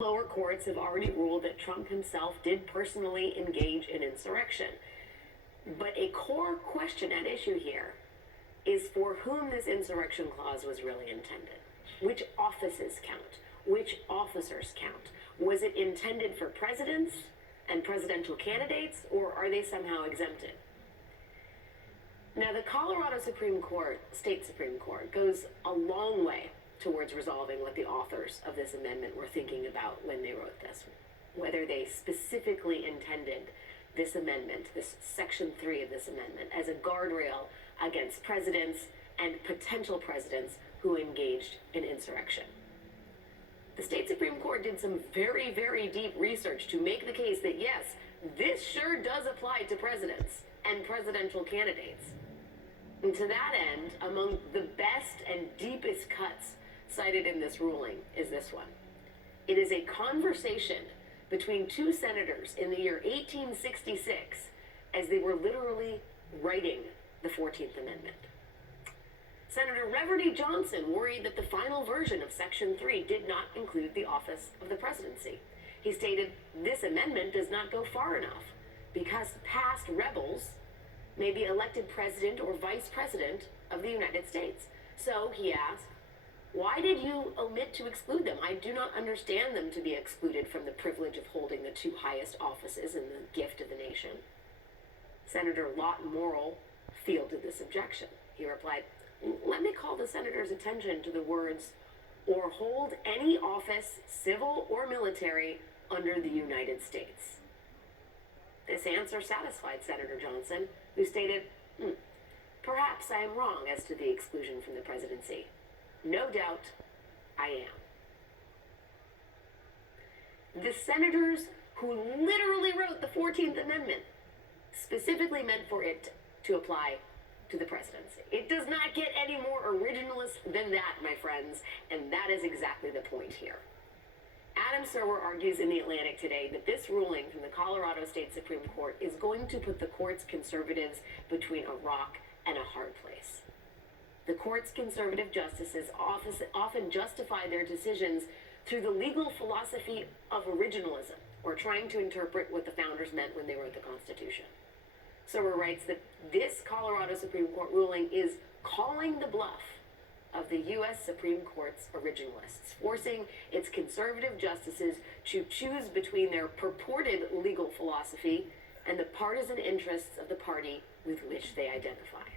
Lower courts have already ruled that Trump himself did personally engage in insurrection. But a core question at issue here is for whom this insurrection clause was really intended. Which offices count? Which officers count? Was it intended for presidents and presidential candidates, or are they somehow exempted? Now, the Colorado Supreme Court, state Supreme Court, goes a long way towards resolving what the authors of this amendment were thinking about when they wrote this, whether they specifically intended this amendment, this Section 3 of this amendment, as a guardrail against presidents and potential presidents who engaged in insurrection. The state Supreme Court did some very, very deep research to make the case that, yes, this sure does apply to presidents and presidential candidates. And to that end, among the best and deepest cuts cited in this ruling is this one. It is a conversation between two senators in the year 1866 as they were literally writing the 14th Amendment. Senator Reverdy Johnson worried that the final version of Section 3 did not include the office of the presidency. He stated, "This amendment does not go far enough because past rebels may be elected president or vice president of the United States." So he asked, "Why did you omit to exclude them? I do not understand them to be excluded from the privilege of holding the two highest offices in the gift of the nation." Senator Lawton Morrill fielded this objection. He replied, "Let me call the senator's attention to the words, 'or hold any office, civil or military, under the United States.'" This answer satisfied Senator Johnson, who stated, "Perhaps I am wrong as to the exclusion from the presidency. No doubt, I am." The senators who literally wrote the 14th Amendment specifically meant for it to apply to the presidency. It does not get any more originalist than that, my friends, and that is exactly the point here. Adam Serwer argues in The Atlantic today that this ruling from the Colorado State Supreme Court is going to put the court's conservatives between a rock and a hard place. The court's conservative justices often justify their decisions through the legal philosophy of originalism, or trying to interpret what the founders meant when they wrote the Constitution. Serwer writes that this Colorado Supreme Court ruling is calling the bluff of the U.S. Supreme Court's originalists, forcing its conservative justices to choose between their purported legal philosophy and the partisan interests of the party with which they identify.